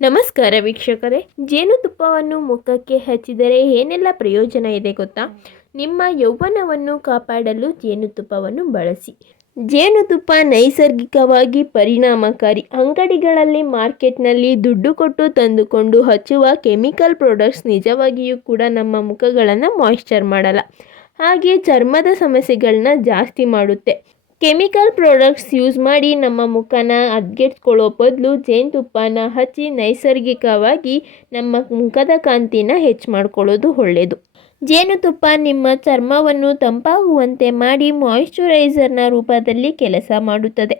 ನಮಸ್ಕಾರ ವೀಕ್ಷಕರೇ. ಜೇನುತುಪ್ಪವನ್ನು ಮುಖಕ್ಕೆ ಹಚ್ಚಿದರೆ ಏನೆಲ್ಲ ಪ್ರಯೋಜನ ಇದೆ ಗೊತ್ತಾ? ನಿಮ್ಮ ಯೌವನವನ್ನು ಕಾಪಾಡಲು ಜೇನುತುಪ್ಪವನ್ನು ಬಳಸಿ. ಜೇನುತುಪ್ಪ ನೈಸರ್ಗಿಕವಾಗಿ ಪರಿಣಾಮಕಾರಿ. ಅಂಗಡಿಗಳಲ್ಲಿ ಮಾರ್ಕೆಟ್ನಲ್ಲಿ ದುಡ್ಡು ಕೊಟ್ಟು ತಂದುಕೊಂಡು ಹಚ್ಚುವ ಕೆಮಿಕಲ್ ಪ್ರಾಡಕ್ಟ್ಸ್ ನಿಜವಾಗಿಯೂ ಕೂಡ ನಮ್ಮ ಮುಖಗಳನ್ನು ಮಾಯಿಶ್ಚರ್ ಮಾಡಲ್ಲ. ಹಾಗೆ ಚರ್ಮದ ಸಮಸ್ಯೆಗಳನ್ನ ಜಾಸ್ತಿ ಮಾಡುತ್ತೆ. ಕೆಮಿಕಲ್ ಪ್ರಾಡಕ್ಟ್ಸ್ ಯೂಸ್ ಮಾಡಿ ನಮ್ಮ ಮುಖನ ಅದ್ಗೆಟ್ಕೊಳ್ಳೋ ಬದಲು ಜೇನುತುಪ್ಪನ ಹಚ್ಚಿ ನೈಸರ್ಗಿಕವಾಗಿ ನಮ್ಮ ಮುಖದ ಕಾಂತಿನ ಹೆಚ್ಚು ಮಾಡ್ಕೊಳ್ಳೋದು ಒಳ್ಳೆಯದು ಜೇನುತುಪ್ಪ ನಿಮ್ಮ ಚರ್ಮವನ್ನು ತಂಪಾಗುವಂತೆ ಮಾಡಿ ಮಾಯಿಶ್ಚರೈಸರ್ನ ರೂಪದಲ್ಲಿ ಕೆಲಸ ಮಾಡುತ್ತದೆ.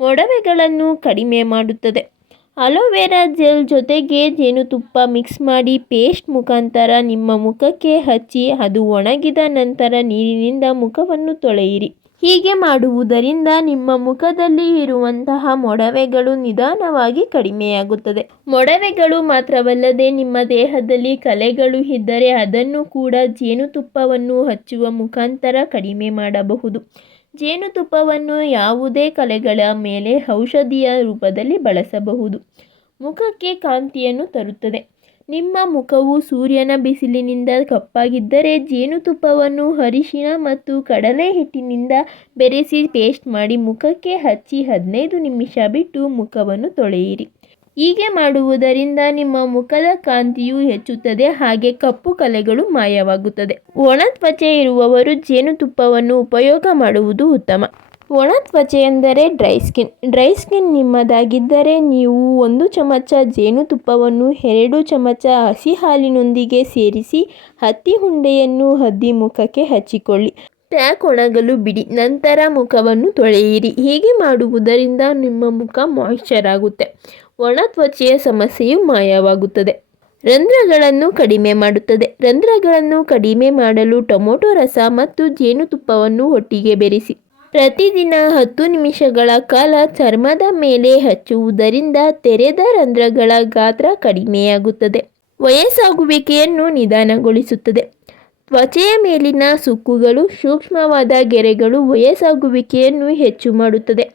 ಮೊಡವೆಗಳನ್ನು ಕಡಿಮೆ ಮಾಡುತ್ತದೆ. ಅಲೋವೆರಾ ಜೆಲ್ ಜೊತೆಗೆ ಜೇನುತುಪ್ಪ ಮಿಕ್ಸ್ ಮಾಡಿ ಪೇಸ್ಟ್ ಮುಖಾಂತರ ನಿಮ್ಮ ಮುಖಕ್ಕೆ ಹಚ್ಚಿ ಅದು ಒಣಗಿದ ನಂತರ ನೀರಿನಿಂದ ಮುಖವನ್ನು ತೊಳೆಯಿರಿ. ಹೀಗೆ ಮಾಡುವುದರಿಂದ ನಿಮ್ಮ ಮುಖದಲ್ಲಿ ಇರುವಂತಹ ಮೊಡವೆಗಳು ನಿಧಾನವಾಗಿ ಕಡಿಮೆಯಾಗುತ್ತದೆ. ಮೊಡವೆಗಳು ಮಾತ್ರವಲ್ಲದೆ ನಿಮ್ಮ ದೇಹದಲ್ಲಿ ಕಲೆಗಳು ಇದ್ದರೆ ಅದನ್ನು ಕೂಡ ಜೇನುತುಪ್ಪವನ್ನು ಹಚ್ಚುವ ಮುಖಾಂತರ ಕಡಿಮೆ ಮಾಡಬಹುದು. ಜೇನುತುಪ್ಪವನ್ನು ಯಾವುದೇ ಕಲೆಗಳ ಮೇಲೆ ಔಷಧಿಯ ರೂಪದಲ್ಲಿ ಬಳಸಬಹುದು. ಮುಖಕ್ಕೆ ಕಾಂತಿಯನ್ನು ತರುತ್ತದೆ. ನಿಮ್ಮ ಮುಖವು ಸೂರ್ಯನ ಬಿಸಿಲಿನಿಂದ ಕಪ್ಪಾಗಿದ್ದರೆ ಜೇನುತುಪ್ಪವನ್ನು ಅರಿಶಿನ ಮತ್ತು ಕಡಲೆ ಹಿಟ್ಟಿನಿಂದ ಬೆರೆಸಿ ಪೇಸ್ಟ್ ಮಾಡಿ ಮುಖಕ್ಕೆ ಹಚ್ಚಿ ಹದಿನೈದು ನಿಮಿಷ ಬಿಟ್ಟು ಮುಖವನ್ನು ತೊಳೆಯಿರಿ. ಹೀಗೆ ಮಾಡುವುದರಿಂದ ನಿಮ್ಮ ಮುಖದ ಕಾಂತಿಯು ಹೆಚ್ಚುತ್ತದೆ, ಹಾಗೆ ಕಪ್ಪು ಕಲೆಗಳು ಮಾಯವಾಗುತ್ತದೆ. ಒಣ ತ್ವಚೆ ಇರುವವರು ಜೇನುತುಪ್ಪವನ್ನು ಉಪಯೋಗ ಮಾಡುವುದು ಉತ್ತಮ. ಒಣ ತ್ವಚೆ ಎಂದರೆ ಡ್ರೈ ಸ್ಕಿನ್. ಡ್ರೈ ಸ್ಕಿನ್ ನಿಮ್ಮದಾಗಿದ್ದರೆ ನೀವು ಒಂದು ಚಮಚ ಜೇನುತುಪ್ಪವನ್ನು ಎರಡು ಚಮಚ ಹಸಿ ಹಾಲಿನೊಂದಿಗೆ ಸೇರಿಸಿ ಹತ್ತಿ ಹುಂಡೆಯನ್ನು ಹದ್ದಿ ಮುಖಕ್ಕೆ ಹಚ್ಚಿಕೊಳ್ಳಿ. ಪ್ಯಾಕ್ ಒಣಗಲು ಬಿಡಿ. ನಂತರ ಮುಖವನ್ನು ತೊಳೆಯಿರಿ. ಹೀಗೆ ಮಾಡುವುದರಿಂದ ನಿಮ್ಮ ಮುಖ ಮಾಯಿಶ್ಚರ್ ಆಗುತ್ತೆ. ಒಣ ತ್ವಚೆಯ ಸಮಸ್ಯೆಯು ಮಾಯವಾಗುತ್ತದೆ. ರಂಧ್ರಗಳನ್ನು ಕಡಿಮೆ ಮಾಡುತ್ತದೆ. ರಂಧ್ರಗಳನ್ನು ಕಡಿಮೆ ಮಾಡಲು ಟೊಮೊಟೊ ರಸ ಮತ್ತು ಜೇನುತುಪ್ಪವನ್ನು ಒಟ್ಟಿಗೆ ಬೆರೆಸಿ. ಪ್ರತಿದಿನ ಹತ್ತು ನಿಮಿಷಗಳ ಕಾಲ ಚರ್ಮದ ಮೇಲೆ ಹಚ್ಚುವುದರಿಂದ ತೆರೆದ ರಂಧ್ರಗಳ ಗಾತ್ರ ಕಡಿಮೆಯಾಗುತ್ತದೆ. ವಯಸ್ಸಾಗುವಿಕೆಯನ್ನು ನಿಧಾನಗೊಳಿಸುತ್ತದೆ. ತ್ವಚೆಯ ಮೇಲಿನ ಸುಕ್ಕುಗಳು, ಸೂಕ್ಷ್ಮವಾದ ಗೆರೆಗಳು ವಯಸ್ಸಾಗುವಿಕೆಯನ್ನು ಹೆಚ್ಚು ಮಾಡುತ್ತದೆ.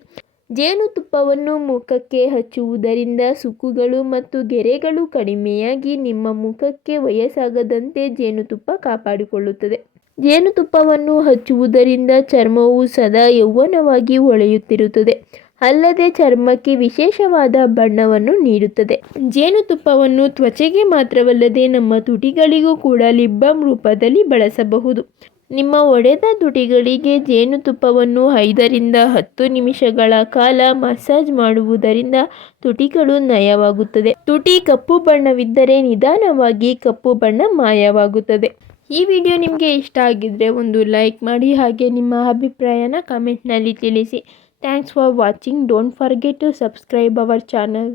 ಜೇನುತುಪ್ಪವನ್ನು ಮುಖಕ್ಕೆ ಹಚ್ಚುವುದರಿಂದ ಸುಕ್ಕುಗಳು ಮತ್ತು ಗೆರೆಗಳು ಕಡಿಮೆಯಾಗಿ ನಿಮ್ಮ ಮುಖಕ್ಕೆ ವಯಸ್ಸಾಗದಂತೆ ಜೇನುತುಪ್ಪ ಕಾಪಾಡಿಕೊಳ್ಳುತ್ತದೆ. ಜೇನುತುಪ್ಪವನ್ನು ಹಚ್ಚುವುದರಿಂದ ಚರ್ಮವು ಸದಾ ಯೌವನವಾಗಿ ಹೊಳೆಯುತ್ತಿರುತ್ತದೆ. ಅಲ್ಲದೆ ಚರ್ಮಕ್ಕೆ ವಿಶೇಷವಾದ ಬಣ್ಣವನ್ನು ನೀಡುತ್ತದೆ. ಜೇನುತುಪ್ಪವನ್ನು ತ್ವಚೆಗೆ ಮಾತ್ರವಲ್ಲದೆ ನಮ್ಮ ತುಟಿಗಳಿಗೂ ಕೂಡ ಲಿಪ್ ಬಾಮ್ ರೂಪದಲ್ಲಿ ಬಳಸಬಹುದು. ನಿಮ್ಮ ಒಡೆದ ತುಟಿಗಳಿಗೆ ಜೇನುತುಪ್ಪವನ್ನು ಐದರಿಂದ ಹತ್ತು ನಿಮಿಷಗಳ ಕಾಲ ಮಸಾಜ್ ಮಾಡುವುದರಿಂದ ತುಟಿಗಳು ನಯವಾಗುತ್ತದೆ. ತುಟಿ ಕಪ್ಪು ಬಣ್ಣವಿದ್ದರೆ ನಿಧಾನವಾಗಿ ಕಪ್ಪು ಬಣ್ಣ ಮಾಯವಾಗುತ್ತದೆ. ಈ ವಿಡಿಯೋ ನಿಮಗೆ ಇಷ್ಟ ಆಗಿದ್ದರೆ ಒಂದು ಲೈಕ್ ಮಾಡಿ ಹಾಗೆ ನಿಮ್ಮ ಅಭಿಪ್ರಾಯನ ಕಮೆಂಟ್ನಲ್ಲಿ ತಿಳಿಸಿ. Thanks for watching don't forget to subscribe our channel